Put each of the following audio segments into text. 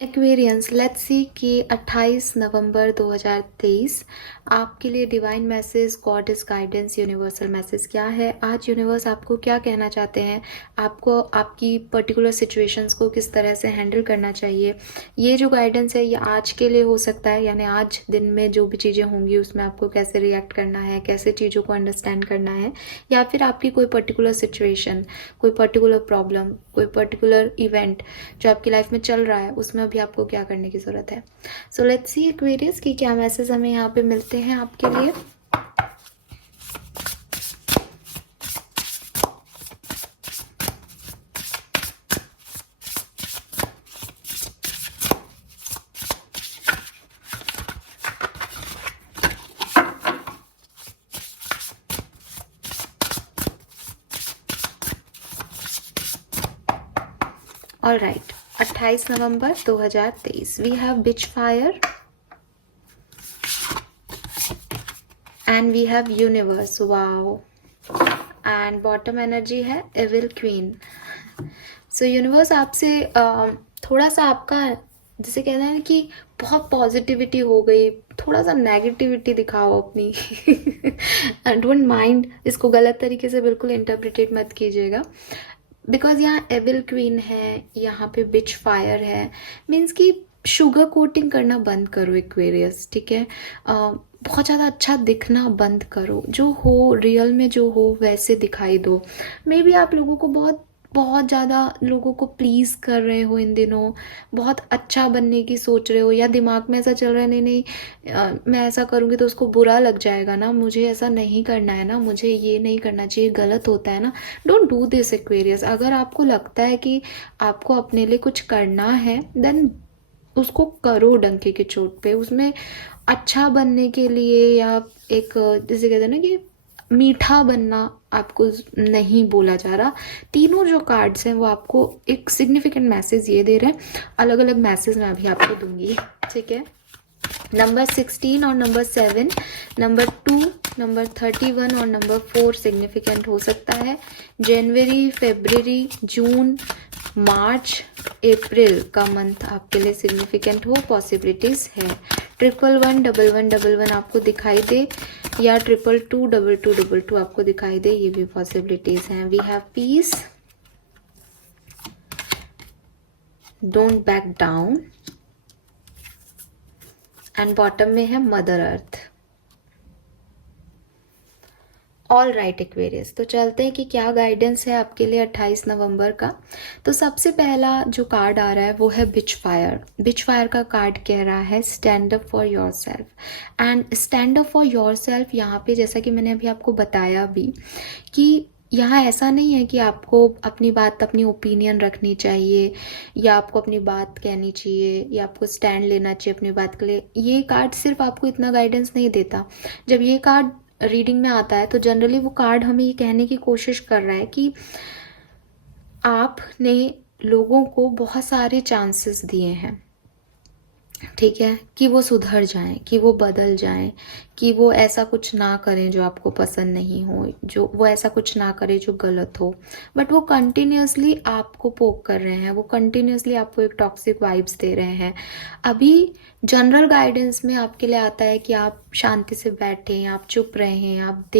Aquarians, let's see कि 28 November 2023 आपके लिए divine message, God is guidance, universal message क्या है। आज यूनिवर्स आपको क्या कहना चाहते हैं, आपको आपकी पर्टिकुलर सिचुएशंस को किस तरह से हैंडल करना चाहिए। ये जो गाइडेंस है ये आज के लिए हो सकता है, यानी आज दिन में जो भी चीज़ें होंगी उसमें आपको कैसे रिएक्ट करना है, कैसे चीज़ों को अंडरस्टैंड करना है, या फिर आपकी कोई पर्टिकुलर सिचुएशन, कोई पर्टिकुलर प्रॉब्लम, कोई पर्टिकुलर इवेंट जो आपकी लाइफ में चल रहा है उसमें अभी आपको क्या करने की ज़रूरत है। सो लेट्स सी एक्वेरियस कि क्या मैसेज हमें यहाँ पे मिलते हैं आपके लिए। All right, 28 November 2023 we have bitch fire and we have universe, wow, and bottom energy है एविल क्वीन। सो यूनिवर्स आपसे थोड़ा सा आपका, जैसे कहते हैं ना कि बहुत पॉजिटिविटी हो गई, थोड़ा सा नेगेटिविटी दिखाओ अपनी। डोंट माइंड, इसको गलत तरीके से बिल्कुल इंटरप्रिटेट मत कीजिएगा, बिकॉज यहाँ एविल क्वीन है, यहाँ पे बिच फायर है, मीन्स कि शुगर कोटिंग करना बंद करो एक्वेरियस, ठीक है। बहुत ज़्यादा अच्छा दिखना बंद करो, जो हो रियल में जो हो वैसे दिखाई दो। मे बी आप लोगों को बहुत बहुत ज़्यादा लोगों को प्लीज़ कर रहे हो इन दिनों, बहुत अच्छा बनने की सोच रहे हो, या दिमाग में ऐसा चल रहा है नहीं नहीं मैं ऐसा करूँगी तो उसको बुरा लग जाएगा ना, मुझे ऐसा नहीं करना है ना, मुझे ये नहीं करना चाहिए, गलत होता है ना। Don't do this Aquarius. अगर आपको लगता है कि आपको अपने लिए कुछ करना है देन उसको करो डंके की चोट पे। उसमें अच्छा बनने के लिए या एक, जैसे कहते हैं ना कि मीठा बनना आपको नहीं बोला जा रहा। तीनों जो कार्ड्स हैं वो आपको एक सिग्निफिकेंट मैसेज ये दे रहे हैं, अलग अलग मैसेज मैं अभी आपको दूंगी, ठीक है। नंबर 16 और नंबर 7, नंबर 2, नंबर 31 और नंबर 4 सिग्निफिकेंट हो सकता है। जनवरी, फरवरी, जून, मार्च, अप्रैल का मंथ आपके लिए सिग्निफिकेंट हो, पॉसिबिलिटीज़ है। 11111111 आपको दिखाई दे, या 222222 आपको दिखाई दे, ये भी पॉसिबिलिटीज़ हैं। We have peace, don't back down, and bottom में है mother earth. All right Aquarius, तो चलते हैं कि क्या गाइडेंस है आपके लिए 28 नवंबर का। तो सबसे पहला जो कार्ड आ रहा है वो है बिच फायर। बिच फायर का कार्ड कह रहा है stand up for your self, and stand up for your self यहाँ पे, जैसा कि मैंने अभी आपको बताया भी, कि यहाँ ऐसा नहीं है कि आपको अपनी बात, अपनी ओपिनियन रखनी चाहिए, या आपको अपनी बात कहनी चाहिए, या आपको स्टैंड लेना चाहिए अपनी बात के लिए। ये कार्ड सिर्फ आपको इतना गाइडेंस नहीं देता। जब ये कार्ड रीडिंग में आता है तो जनरली वो कार्ड हमें ये कहने की कोशिश कर रहा है कि आपने लोगों को बहुत सारे चांसेस दिए हैं, ठीक है, कि वो सुधर जाएं, कि वो बदल जाएं, कि वो ऐसा कुछ ना करें जो आपको पसंद नहीं हो, जो वो ऐसा कुछ ना करें जो गलत हो। बट वो कंटिन्यूसली आपको पोक कर रहे हैं, वो कंटिन्यूसली आपको एक टॉक्सिक वाइब्स दे रहे हैं। अभी जनरल गाइडेंस में आपके लिए आता है कि आप शांति से बैठें, आप चुप रहें, आप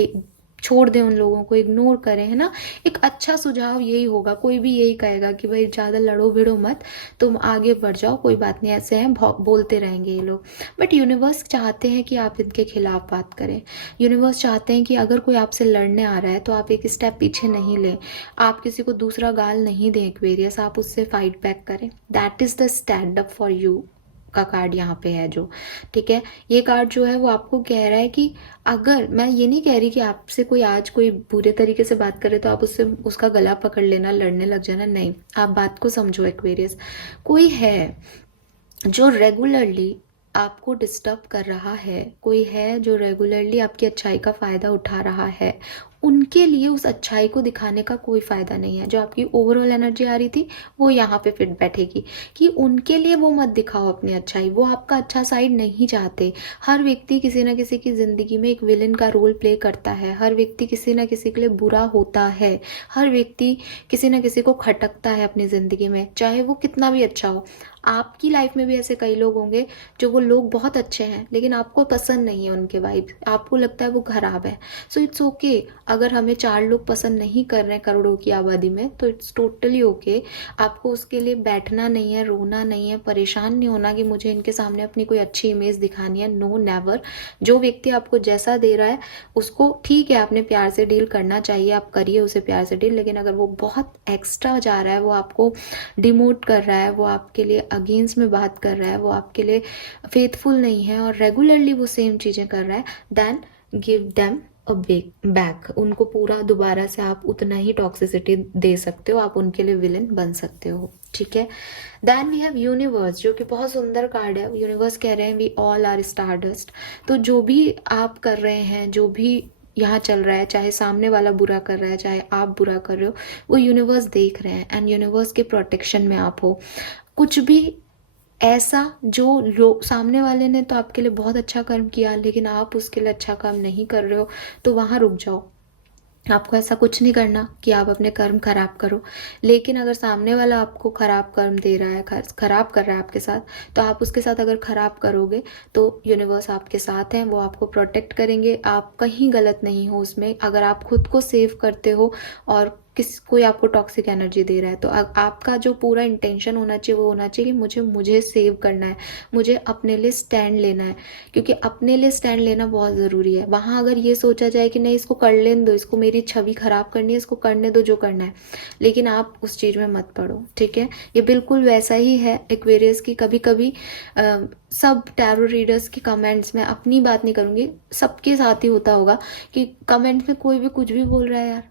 छोड़ दें उन लोगों को, इग्नोर करें, है ना। एक अच्छा सुझाव यही होगा, कोई भी यही कहेगा कि भाई ज़्यादा लड़ो भिड़ो मत, तुम आगे बढ़ जाओ, कोई बात नहीं, ऐसे हैं बोलते रहेंगे ये लोग। बट यूनिवर्स चाहते हैं कि आप इनके खिलाफ बात करें। यूनिवर्स चाहते हैं कि अगर कोई आपसे लड़ने आ रहा है तो आप एक स्टेप पीछे नहीं लें, आप किसी को दूसरा गाल नहीं दें एक्वेरियस, आप उससे फाइट बैक करें। That is the stand up for you का कार्ड यहाँ पे है जो, ठीक है। ये कार्ड जो है वो आपको कह रहा है कि अगर, मैं ये नहीं कह रही कि आपसे कोई आज कोई बुरे तरीके से बात करे तो आप उससे उसका गला पकड़ लेना, लड़ने लग जाना, नहीं। आप बात को समझो एक्वेरियस। कोई है जो रेगुलरली आपको डिस्टर्ब कर रहा है, कोई है जो रेगुलरली आपकी अच्छाई का फ़ायदा उठा रहा है, उनके लिए उस अच्छाई को दिखाने का कोई फ़ायदा नहीं है। जो आपकी ओवरऑल एनर्जी आ रही थी वो यहाँ पे फिट बैठेगी कि उनके लिए वो मत दिखाओ अपनी अच्छाई, वो आपका अच्छा साइड नहीं चाहते। हर व्यक्ति किसी ना किसी की ज़िंदगी में एक विलन का रोल प्ले करता है, हर व्यक्ति किसी ना किसी के लिए बुरा होता है, हर व्यक्ति किसी ना किसी को खटकता है अपनी ज़िंदगी में, चाहे वो कितना भी अच्छा हो। आपकी लाइफ में भी ऐसे कई लोग होंगे जो वो लोग बहुत अच्छे हैं लेकिन आपको पसंद नहीं है उनके वाइब, आपको लगता है वो खराब है। सो इट्स ओके अगर हमें 4 लोग पसंद नहीं कर रहे हैं करोड़ों की आबादी में, तो इट्स टोटली ओके। आपको उसके लिए बैठना नहीं है, रोना नहीं है, परेशान नहीं होना कि मुझे इनके सामने अपनी कोई अच्छी इमेज दिखानी है। No never. जो व्यक्ति आपको जैसा दे रहा है उसको ठीक है आपने प्यार से डील करना चाहिए, आप करिए उसे प्यार से डील, लेकिन अगर वो बहुत एक्स्ट्रा जा रहा है, वो आपको डिमोट कर रहा है, वो आपके लिए अगेंस्ट में बात कर रहा है, वो आपके लिए फेथफुल नहीं है और रेगुलरली वो सेम चीज़ें कर रहा है, then give them a back. उनको पूरा दोबारा से आप उतना ही टॉक्सिसिटी दे सकते हो, आप उनके लिए विलन बन सकते हो। ठीक है। देन वी हैव यूनिवर्स, जो कि बहुत सुंदर कार्ड है। यूनिवर्स कह रहे हैं वी ऑल आर स्टारडस्ट। तो जो भी आप कर रहे हैं, जो भी यहाँ चल रहा है, चाहे सामने वाला बुरा कर रहा है चाहे आप बुरा कर रहे हो, वो यूनिवर्स देख रहे हैं एंड यूनिवर्स के प्रोटेक्शन में आप हो। कुछ भी ऐसा जो लोग सामने वाले ने तो आपके लिए बहुत अच्छा कर्म किया लेकिन आप उसके लिए अच्छा काम नहीं कर रहे हो, तो वहाँ रुक जाओ। आपको ऐसा कुछ नहीं करना कि आप अपने कर्म खराब करो, लेकिन अगर सामने वाला आपको खराब कर्म दे रहा है, खराब कर रहा है आपके साथ, तो आप उसके साथ अगर खराब करोगे तो यूनिवर्स आपके साथ हैं, वो आपको प्रोटेक्ट करेंगे। आप कहीं गलत नहीं हो उसमें। अगर आप खुद को सेव करते हो और कोई आपको टॉक्सिक एनर्जी दे रहा है, तो आपका जो पूरा इंटेंशन होना चाहिए वो होना चाहिए कि मुझे सेव करना है, मुझे अपने लिए स्टैंड लेना है, क्योंकि अपने लिए स्टैंड लेना बहुत ज़रूरी है। वहाँ अगर ये सोचा जाए कि नहीं इसको कर लेने दो, इसको मेरी छवि खराब करनी है, इसको करने दो जो करना है, लेकिन आप उस चीज़ में मत पड़ो। ठीक है। ये बिल्कुल वैसा ही है एक्वेरियस की। कभी कभी सब टैरो रीडर्स की कमेंट्स में, अपनी बात नहीं करूँगी, सबके साथ ही होता होगा कि कमेंट में कोई भी कुछ भी बोल रहा है यार।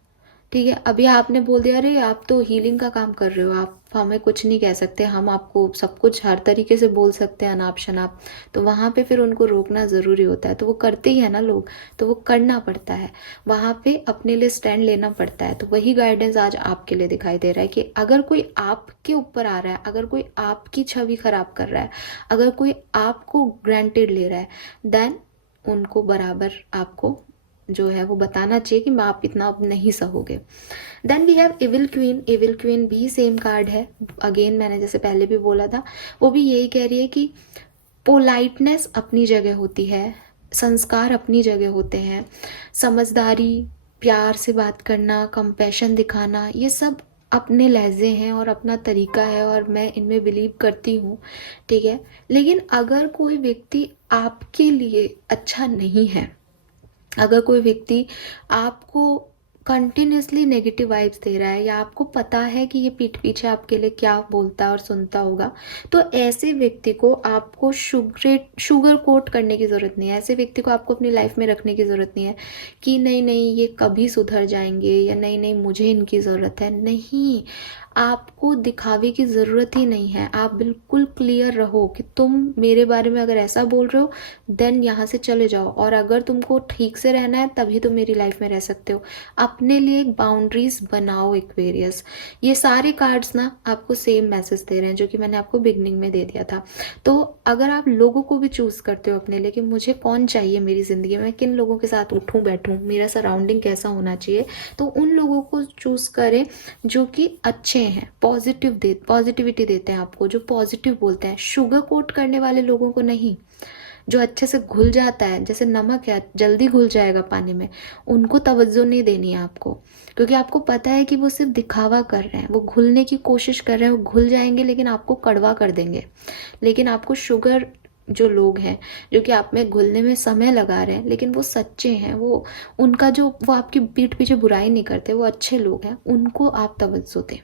ठीक है। अभी आपने बोल दिया अरे आप तो हीलिंग का काम कर रहे हो, आप हमें कुछ नहीं कह सकते, हम आपको सब कुछ हर तरीके से बोल सकते हैं अनाप शनाप, तो वहाँ पे फिर उनको रोकना ज़रूरी होता है। तो वो करते ही है ना लोग, तो वो करना पड़ता है, वहाँ पे अपने लिए स्टैंड लेना पड़ता है। तो वही गाइडेंस आज आपके लिए दिखाई दे रहा है कि अगर कोई आपके ऊपर आ रहा है, अगर कोई आपकी छवि खराब कर रहा है, अगर कोई आपको ग्रांटेड ले रहा है, देन उनको बराबर आपको जो है वो बताना चाहिए कि आप इतना अब नहीं सहोगे। Then we have evil queen. Evil queen भी सेम कार्ड है। अगेन मैंने जैसे पहले भी बोला था, वो भी यही कह रही है कि पोलाइटनेस अपनी जगह होती है, संस्कार अपनी जगह होते हैं, समझदारी, प्यार से बात करना, कंपैशन दिखाना, ये सब अपने लहजे हैं और अपना तरीका है और मैं इनमें बिलीव करती हूँ। ठीक है। लेकिन अगर कोई व्यक्ति आपके लिए अच्छा नहीं है, अगर कोई व्यक्ति आपको कंटिन्यूसली नेगेटिव वाइब्स दे रहा है, या आपको पता है कि ये पीठ पीछे आपके लिए क्या बोलता और सुनता होगा, तो ऐसे व्यक्ति को आपको शुगर कोट करने की ज़रूरत नहीं है। ऐसे व्यक्ति को आपको अपनी लाइफ में रखने की ज़रूरत नहीं है कि नहीं नहीं ये कभी सुधर जाएंगे, या नहीं नहीं मुझे इनकी ज़रूरत है। नहीं, आपको दिखावे की ज़रूरत ही नहीं है। आप बिल्कुल क्लियर रहो कि तुम मेरे बारे में अगर ऐसा बोल रहे हो देन यहाँ से चले जाओ, और अगर तुमको ठीक से रहना है तभी तुम मेरी लाइफ में रह सकते हो। अपने लिए एक बाउंड्रीज बनाओ एक्वेरियस। ये सारे कार्ड्स ना आपको सेम मैसेज दे रहे हैं जो कि मैंने आपको बिगनिंग में दे दिया था। तो अगर आप लोगों को भी चूज़ करते हो अपने लिए कि मुझे कौन चाहिए मेरी ज़िंदगी में, किन लोगों के साथ उठूँ बैठूँ, मेरा सराउंडिंग कैसा होना चाहिए, तो उन लोगों को चूज़ करें जो कि अच्छे हैं, पॉजिटिविटी देते हैं आपको, जो पॉजिटिव बोलते हैं। शुगर कोट करने वाले लोगों को नहीं, जो अच्छे से घुल जाता है, जैसे नमक है जल्दी घुल जाएगा पानी में, उनको तवज्जो नहीं देनी है आपको, क्योंकि आपको पता है कि वो सिर्फ दिखावा कर रहे हैं, वो घुलने की कोशिश कर रहे हैं, वो घुल जाएंगे लेकिन आपको कड़वा कर देंगे। लेकिन आपको शुगर जो लोग हैं जो कि आप में घुलने में समय लगा रहे हैं लेकिन वो सच्चे हैं, वो आपकी पीठ पीछे बुराई नहीं करते, वो अच्छे लोग हैं, उनको आप तवज्जो दें।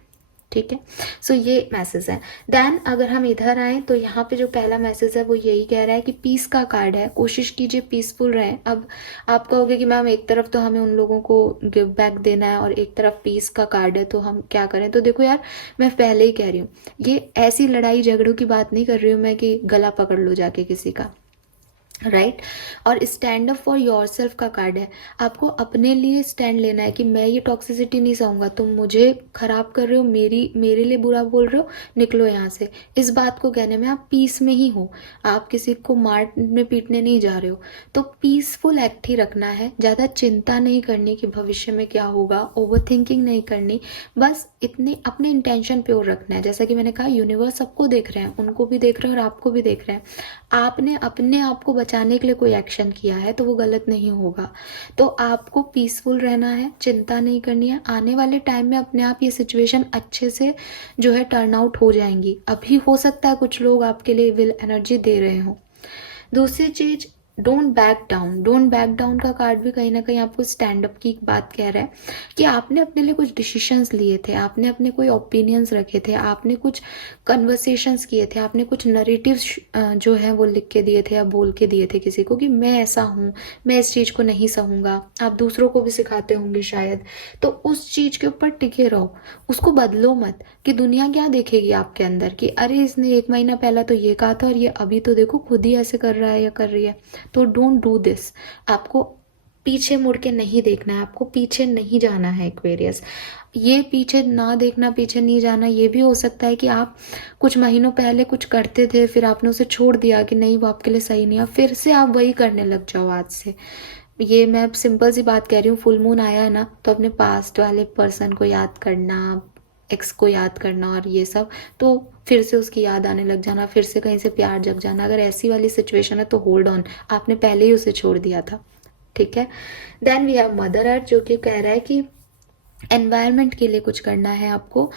ठीक है। सो ये मैसेज है। देन अगर हम इधर आए तो यहाँ पे जो पहला मैसेज है वो यही कह रहा है कि पीस का कार्ड है, कोशिश कीजिए पीसफुल रहें। अब आप कहोगे कि मैम एक तरफ तो हमें उन लोगों को गिव बैक देना है और एक तरफ पीस का कार्ड है, तो हम क्या करें। तो देखो यार, मैं पहले ही कह रही हूँ, ये ऐसी लड़ाई झगड़ों की बात नहीं कर रही हूँ मैं कि गला पकड़ लो जाके किसी का। राइट और stand up for your self का कार्ड है। आपको अपने लिए स्टैंड लेना है कि मैं ये टॉक्सिसिटी नहीं सहूंगा, तुम मुझे खराब कर रहे हो, मेरे लिए बुरा बोल रहे हो, निकलो यहाँ से। इस बात को कहने में आप पीस में ही हो, आप किसी को मारने पीटने नहीं जा रहे हो। तो पीसफुल एक्ट ही रखना है, ज़्यादा चिंता नहीं करनी कि भविष्य में क्या होगा, ओवर थिंकिंग नहीं करनी, बस इतने अपने इंटेंशन प्योर रखना है। जैसा कि मैंने कहा, यूनिवर्स सबको देख रहे हैं, उनको भी देख रहे हैं और आपको भी देख रहे हैं। आपने अपने आप को बचाने के लिए कोई एक्शन किया है तो वो गलत नहीं होगा। तो आपको पीसफुल रहना है, चिंता नहीं करनी है। आने वाले टाइम में अपने आप ये सिचुएशन अच्छे से जो है टर्न आउट हो जाएंगी। अभी हो सकता है कुछ लोग आपके लिए विल एनर्जी दे रहे हो। दूसरी चीज, don't back down. Don't back down का कार्ड भी कहीं ना कहीं आपको स्टैंड अप की बात कह रहा है कि आपने अपने लिए कुछ डिसीजंस लिए थे, आपने अपने कोई ओपिनियंस रखे थे, आपने कुछ कन्वर्सेशंस किए थे, आपने कुछ नरेटिव्स जो है वो लिख के दिए थे या बोल के दिए थे किसी को कि मैं ऐसा हूँ, मैं इस चीज़ को नहीं सहूँगा। आप दूसरों को भी सिखाते होंगे शायद। तो उस चीज़ के ऊपर टिके रहो, उसको बदलो मत कि दुनिया क्या देखेगी आपके अंदर कि अरे इसने 1 महीना पहला तो ये कहा था और ये अभी तो देखो खुद ही ऐसे कर रहा है या कर रही है। तो डोंट डू दिस। आपको पीछे मुड़ के नहीं देखना है, आपको पीछे नहीं जाना है एक्वेरियस। ये पीछे ना देखना, पीछे नहीं जाना, ये भी हो सकता है कि आप कुछ महीनों पहले कुछ करते थे, फिर आपने उसे छोड़ दिया कि नहीं वो आपके लिए सही नहीं है, फिर से आप वही करने लग जाओ आज से। ये मैं सिंपल सी बात कह रही हूँ, फुल मून आया है ना, तो अपने पास्ट वाले पर्सन को याद करना, एक्स को याद करना और ये सब, तो फिर से उसकी याद आने लग जाना, फिर से कहीं से प्यार जग जाना। अगर ऐसी वाली सिचुएशन है तो होल्ड ऑन, आपने पहले ही उसे छोड़ दिया था। ठीक है। Then we have mother earth जो कि कह रहा है कि एनवायरनमेंट के लिए कुछ करना है आपको।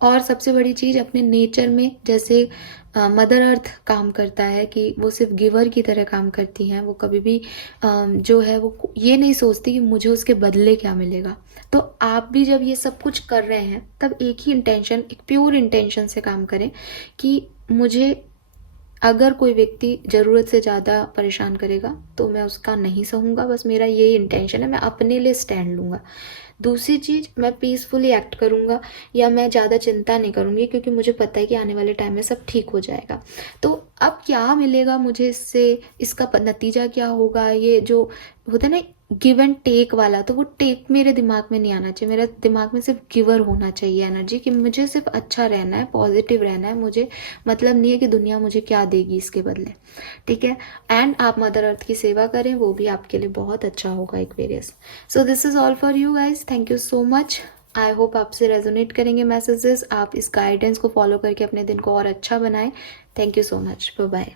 और सबसे बड़ी चीज़ अपने नेचर में, जैसे मदर अर्थ काम करता है कि वो सिर्फ गिवर की तरह काम करती हैं, वो कभी भी जो है वो ये नहीं सोचती कि मुझे उसके बदले क्या मिलेगा। तो आप भी जब ये सब कुछ कर रहे हैं तब एक ही इंटेंशन, एक प्योर इंटेंशन से काम करें कि मुझे अगर कोई व्यक्ति ज़रूरत से ज़्यादा परेशान करेगा तो मैं उसका नहीं सहूँगा, बस मेरा ये इंटेंशन है, मैं अपने लिए स्टैंड लूँगा। दूसरी चीज़, मैं पीसफुली एक्ट करूँगा या मैं ज़्यादा चिंता नहीं करूँगी क्योंकि मुझे पता है कि आने वाले टाइम में सब ठीक हो जाएगा। तो अब क्या मिलेगा मुझे इससे, इसका नतीजा क्या होगा, ये जो होता है ना गिव एंड टेक वाला, तो वो टेक मेरे दिमाग में नहीं आना चाहिए। मेरे दिमाग में सिर्फ गिवर होना चाहिए एनर्जी, कि मुझे सिर्फ अच्छा रहना है, पॉजिटिव रहना है, मुझे मतलब नहीं है कि दुनिया मुझे क्या देगी इसके बदले। ठीक है। एंड आप मदर अर्थ की सेवा करें, वो भी आपके लिए बहुत अच्छा होगा Aquarius. So this is all for you guys, thank you so much. I hope आपसे रेजोनेट करेंगे मैसेजेस, आप इस गाइडेंस को फॉलो करके अपने दिन को और अच्छा बनाएं। Thank you so much, bye bye.